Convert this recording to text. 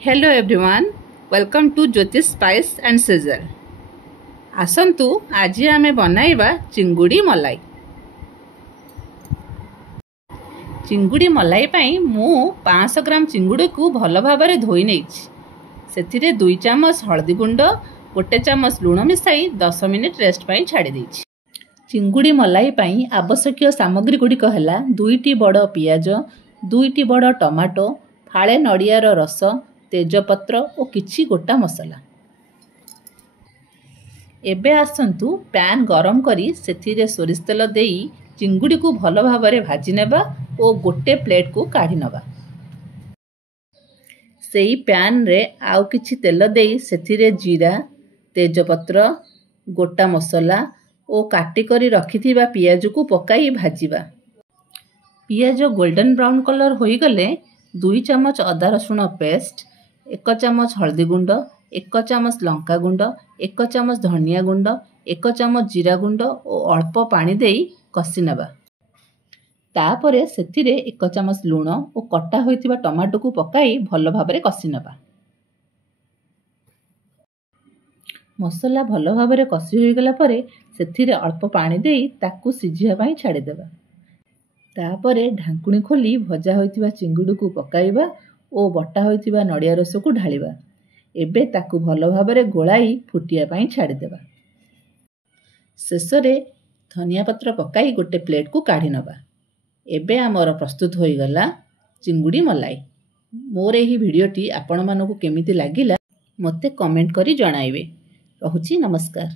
Hello everyone, welcome to Jyotish Spice and Sizzle. आसंतु आज आमे बनाइबा चिंगुड़ी मलाई। चिंगुड़ी मलाई पाई मु 500 ग्राम चिंगुड़ी को भल भाबरे धोई नेछि। सेथिरे 2 चम्मच हळदी गुंड 1 चम्मच लूण मिसाई 10 मिनिट रेस्ट पाई छाड़ी देछि। चिंगुड़ी मलाई पाई आवश्यक सामग्री गुड़िक है 2टी बड़ पियाज 2टी बड़ टमाटो फाळे नड़ियार रस तेजपत्र और किछि गोटा मसला। एबे आसंतु पैन गरम करी सेथिरे सोरिष तेल देई चिंगुड़ी को भल भाबरे भाजी नेबा और गोटे प्लेट को काढ़ी नबा। सेई पैन रे आउ किछि तेल देई सेथिरे जीरा तेजपत्र गोटा मसला और काटी करी रखिथिबा पियाज को पकाई भाजीबा। पियाज गोल्डन ब्राउन कलर होई गले 2 चम्मच अदा रसुण पेस्ट 1 चम्मच हल्दी गुंड 1 चम्मच लंका गुंड 1 चम्मच धनिया गुंड 1 चम्मच जीरा गुंड और अल्प पानी देई कसी नेबा। तापरे सेथिरे 1 चम्मच लूण और कटा होइतिबा टमाटो को पकाई भल भाबरे कसी नेबा। मसला भल भाबरे कसी होई गला परे सेथिरे अल्प पानी देई ताकू सिझिया पई छाड़ी देबा। तापरे ढांकुणी खोली भजा होइतिबा चिंगुड़ी को पकाइबा और बटा होइतिबा नड़िया रस को ढालिबा। एबे ताकू भल भाबरे गोलाई फुटिया पई छाड़ी देबा। शेषरे धनिया पत्र पकाई गोटे प्लेट को काढ़ी नबा। एबे आमर प्रस्तुत होई गला चिंगुड़ी मलाई। मोर एही भिडियोटी आपण मानको केमिति लागिला मते कमेंट करी जणाइबे। रहुची नमस्कार।